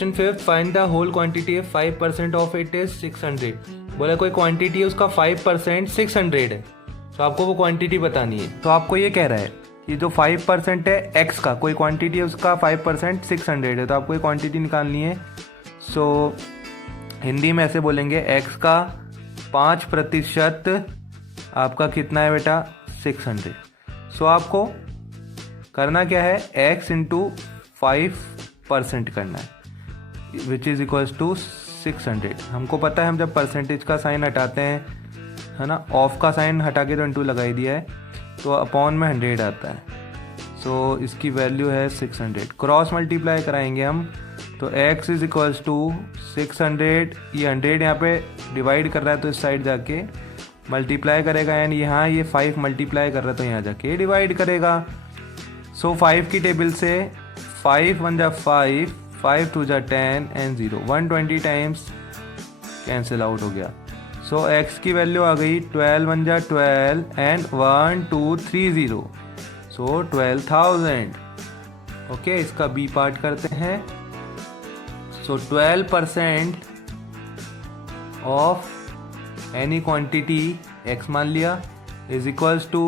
Question fifth, find the whole quantity है 5% of it is 600। बोला कोई क्वांटिटी है उसका 5% 600 है, तो आपको वो क्वांटिटी बतानी है। तो आपको ये कह रहा है कि जो 5% है x का, कोई क्वांटिटी है उसका 5% 600 है, तो आपको ये क्वांटिटी निकालनी है। सो हिंदी में ऐसे बोलेंगे x का 5% आपका कितना है बेटा 600। सो आपको करना क्या है, x इंटू 5% करना है विच इज़ इक्वल्स टू 600। हमको पता है हम जब परसेंटेज का साइन हटाते हैं, है ना, ऑफ का साइन हटा के तो इंटू लगाई दिया है, तो अपॉन में 100 आता है। सो इसकी वैल्यू है 600। क्रॉस मल्टीप्लाई कराएंगे हम, तो x इज इक्वल्स टू 600, ये 100 यहाँ पे डिवाइड कर रहा है तो इस साइड जाके मल्टीप्लाई करेगा, एंड यहाँ ये 5 मल्टीप्लाई कर रहा है तो यहाँ जाके डिवाइड करेगा। सो 5 की टेबल से 5 1 जा 5, 5 2 जा 10 एंड 0, 120 टाइम्स कैंसिल आउट हो गया। सो x की वैल्यू आ गई 12 1 जा 12 एंड 1 2 3 0, सो 12,000। ओके, इसका बी पार्ट करते हैं। सो 12% ऑफ एनी क्वांटिटी x मान लिया इज इक्वल्स टू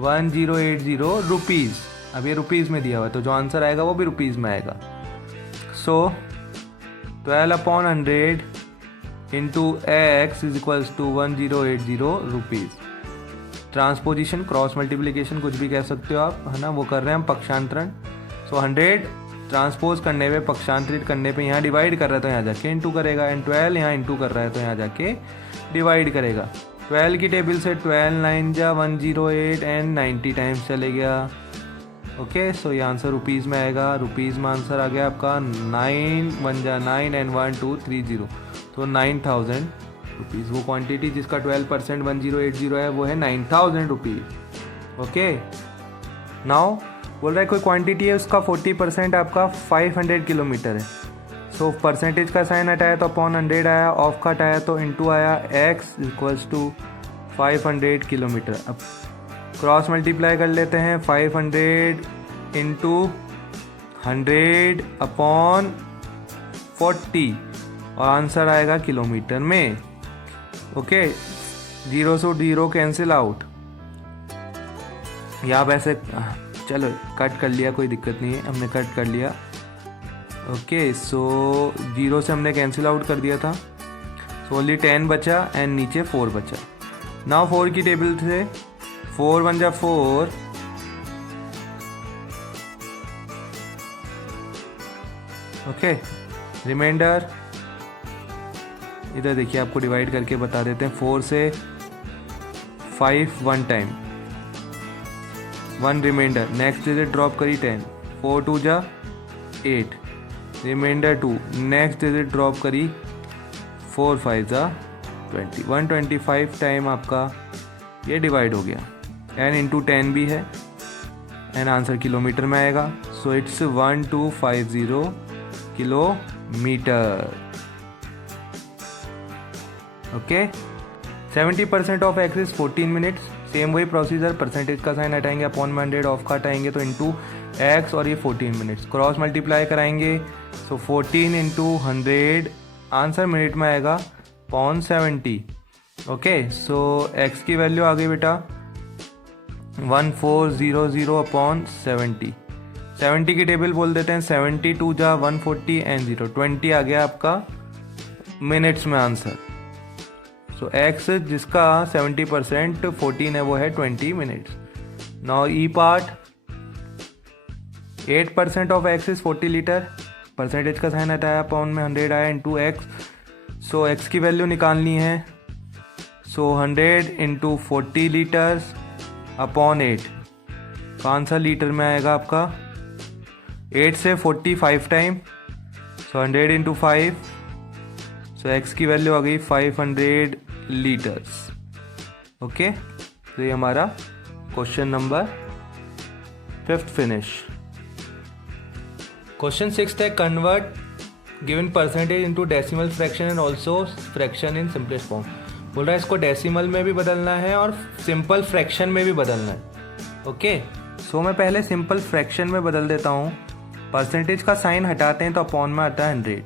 1080 रुपीज़। अब ये रुपीज़ में दिया हुआ है तो जो आंसर आएगा वो भी रुपीज़ में आएगा। So 12/100 into x is equals to 1080 rupees. Transposition, cross multiplication, कुछ भी कह सकते हो आप, है ना, वो कर रहे हैं हम पक्षांतरण। सो 100 ट्रांसपोज करने पे, पक्षांतरित करने पे यहाँ डिवाइड कर रहा है तो यहाँ जाके इंटू करेगा, एंड 12 यहाँ इंटू कर रहा है तो यहाँ जाके डिवाइड करेगा। 12 की टेबल से 12 9 जा 108 एंड 90 टाइम्स चले गया। ओके, सो ये आंसर रुपीज़ में आएगा। रुपीज़ में आंसर आ गया आपका 9 1 जा 9 एंड 1 2 3 0, तो 9000 रुपीज़। वो क्वांटिटी जिसका 12% 1080 है वो है 9000 रुपीज़। ओके, नाउ बोल रहा है कोई क्वांटिटी है उसका 40% आपका 500 किलोमीटर है। सो परसेंटेज का साइन हटाया तो अपॉन 100 आया, ऑफ का हटाया तो इंटू आया, x इक्वल्स टू 500 किलोमीटर। अब क्रॉस मल्टीप्लाई कर लेते हैं, 500 इंटू 100 अपॉन 40 और आंसर आएगा किलोमीटर में। ओके, 0 से 0 कैंसिल आउट, या वैसे चलो कट कर लिया, कोई दिक्कत नहीं है, हमने कट कर लिया। ओके, सो 0 से हमने कैंसिल आउट कर दिया था, सो ओनली 10 बचा एंड नीचे 4 बचा। नाउ 4 की टेबल से 4 1 जा 4, ओके, रिमाइंडर इधर देखिए, आपको डिवाइड करके बता देते हैं। 4 से 5 1 time, 1 remainder, next digit drop करी 10, 4 2 जा 8, रिमाइंडर 2, नेक्स्ट डिजिट ड्रॉप करी 4 5 जा 20, 125 टाइम आपका ये डिवाइड हो गया, एन इंटू 10 भी है, एन आंसर किलोमीटर में आएगा। So it's 1250 kilometre. Okay, 70% of x is 14 minutes. Same वही प्रोसीजर, परसेंटेज का साइन हटाएंगे, अपॉन में 100, ऑफ का हटाएंगे तो इंटू एक्स और ये 14 मिनट्स। क्रॉस मल्टीप्लाई कराएंगे, सो 14 इंटू 100 आंसर मिनट में आएगा अपॉन 70। ओके, सो एक्स की वैल्यू आ गई बेटा 1400 अपॉन 70। 70 की टेबल बोल देते हैं, 72 जा 140 एंड 0, 20 आ गया आपका मिनट्स में आंसर। सो एक्स जिसका 70% 14 है वो है 20 minutes. Now E part, 8% of x is 40 litre, percentage का साइन हटाया, अपॉन में 100 आया, इंटू एक्स। सो एक्स की वैल्यू निकालनी है, सो 100 इंटू 40 लीटर्स अपॉन 8, कौन सा लीटर में आएगा आपका, 8 से 40 5 टाइम, सो 100 इंटू 5, सो एक्स की वैल्यू आ गई 500 लीटर्स। ओके, तो ये हमारा question number 5th finish. Question 6 है, convert given percentage into decimal fraction and also fraction in simplest form. बोल रहा है इसको डेसिमल में भी बदलना है और सिंपल फ्रैक्शन में भी बदलना है। ओके, सो मैं पहले सिंपल फ्रैक्शन में बदल देता हूँ। परसेंटेज का साइन हटाते हैं तो अपॉन में आता है 100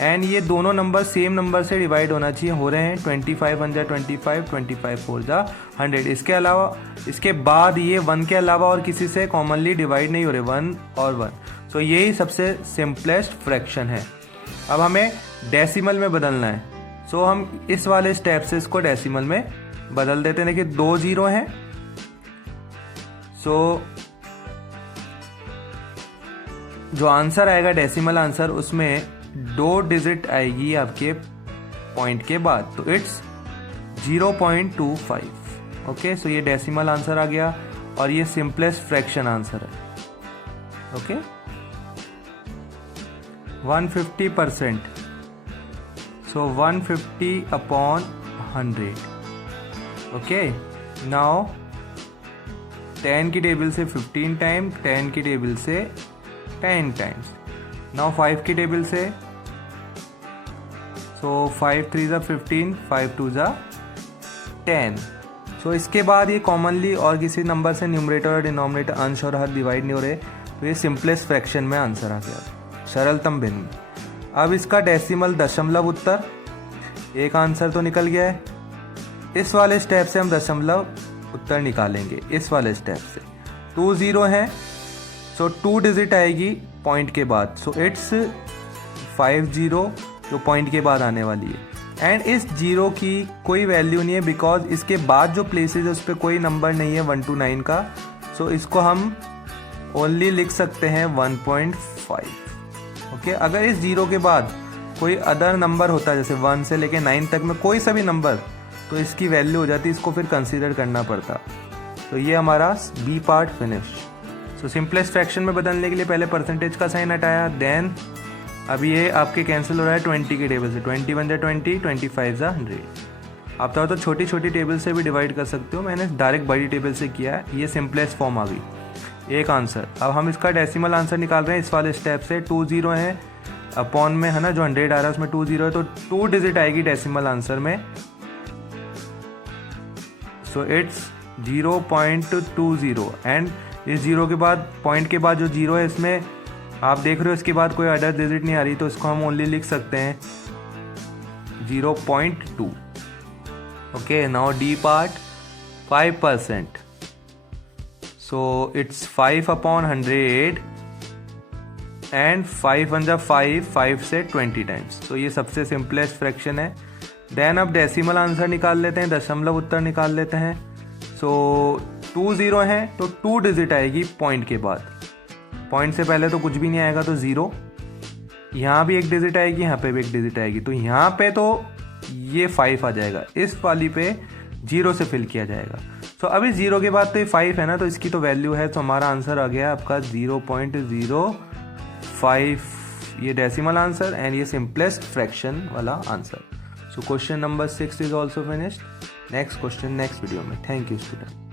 एंड ये दोनों नंबर सेम नंबर से डिवाइड होना चाहिए, हो रहे हैं 25 1 जा 25, 25 4 जा 100। इसके अलावा इसके बाद ये 1 के अलावा और किसी से कॉमनली डिवाइड नहीं हो रहे, 1 और 1। सो यही सबसे सिंपलेस्ट फ्रैक्शन है। अब हमें डेसिमल में बदलना है, सो हम इस वाले स्टेप से इसको डेसिमल में बदल देते हैं। देखिए 2 0 हैं, सो जो आंसर आएगा डेसिमल आंसर उसमें 2 डिजिट आएगी आपके पॉइंट के बाद, तो इट्स 0.25। ओके, सो ये डेसिमल आंसर आ गया और ये सिंपलेस्ट फ्रैक्शन आंसर है। ओके, 150%, सो 150 अपॉन 100। ओके, नाउ 10 की टेबल से 15 टाइम, 10 की टेबल से 10 टाइम्स। नाउ 5 की टेबल से, सो 5 3 जा 15, 5 2 जा 10। सो इसके बाद ये कॉमनली और किसी नंबर से न्यूमरेटर और डिनोमिनेटर अंश और हर डिवाइड नहीं हो रहे, तो ये सिंपलेस्ट फ्रैक्शन में आंसर आ गया, सरलतम भिन्न। अब इसका डेसिमल दशमलव उत्तर, एक आंसर तो निकल गया है। इस वाले स्टेप से हम दशमलव उत्तर निकालेंगे, इस वाले स्टेप से 2 0 है, सो 2 डिजिट आएगी पॉइंट के बाद, सो इट्स 50 जो पॉइंट के बाद आने वाली है। एंड इस 0 की कोई वैल्यू नहीं है बिकॉज इसके बाद जो प्लेसेस है उस पर कोई नंबर नहीं है 1 to 9 का, सो इसको हम ओनली लिख सकते हैं 1.5। ओके, अगर इस 0 के बाद कोई अदर नंबर होता जैसे 1 से लेके 9 तक में कोई सा भी नंबर, तो इसकी वैल्यू हो जाती, इसको फिर कंसीडर करना पड़ता। तो ये हमारा बी पार्ट फिनिश। सो सिंपलेस्ट फ्रैक्शन में बदलने के लिए पहले परसेंटेज का साइन हटाया, देन अब ये आपके कैंसिल हो रहा है 20 की टेबल से, 20 1 जा 20, 25 जा 100। आप चाहो तो छोटी छोटी टेबल से भी डिवाइड कर सकते हो, मैंने डायरेक्ट बड़ी टेबल से किया है, ये सिंपलेस्ट फॉर्म आ गई, एक आंसर। अब हम इसका डेसिमल आंसर निकाल रहे हैं इस वाले स्टेप से, 2 0 है अपॉन में है ना, जो 100 आ रहा है उसमें 2 0 है, तो 2 डिजिट आएगी डेसिमल आंसर में, सो इट्स 0.20। एंड इस 0 के बाद पॉइंट के बाद जो 0 है इसमें आप देख रहे हो इसके बाद कोई अदर डिजिट नहीं आ रही, तो इसको हम ओनली लिख सकते हैं 0.2। Okay, now D part 5%, so it's 5 upon 100 and 5 1 जा 5, 5 से 20 टाइम्स, तो ये सबसे सिंपलेस्ट फ्रैक्शन है। देन अब डेसिमल आंसर निकाल लेते हैं, दशमलव उत्तर निकाल लेते हैं। सो 2 0 है तो 2 डिजिट आएगी पॉइंट के बाद, पॉइंट से पहले तो कुछ भी नहीं आएगा तो 0, यहाँ भी एक डिजिट आएगी, यहाँ पे भी एक डिजिट आएगी, तो यहाँ पे तो ये 5 आ जाएगा, इस वाली पे 0 से फिल किया जाएगा। तो अभी 0 के बाद तो ये 5 है ना, तो इसकी तो वैल्यू है, तो हमारा आंसर आ गया आपका 0.05, ये डेसिमल आंसर एंड ये सिंपलेस्ट फ्रैक्शन वाला answer. So question number 6 is also finished. Next question next video में. Thank you student.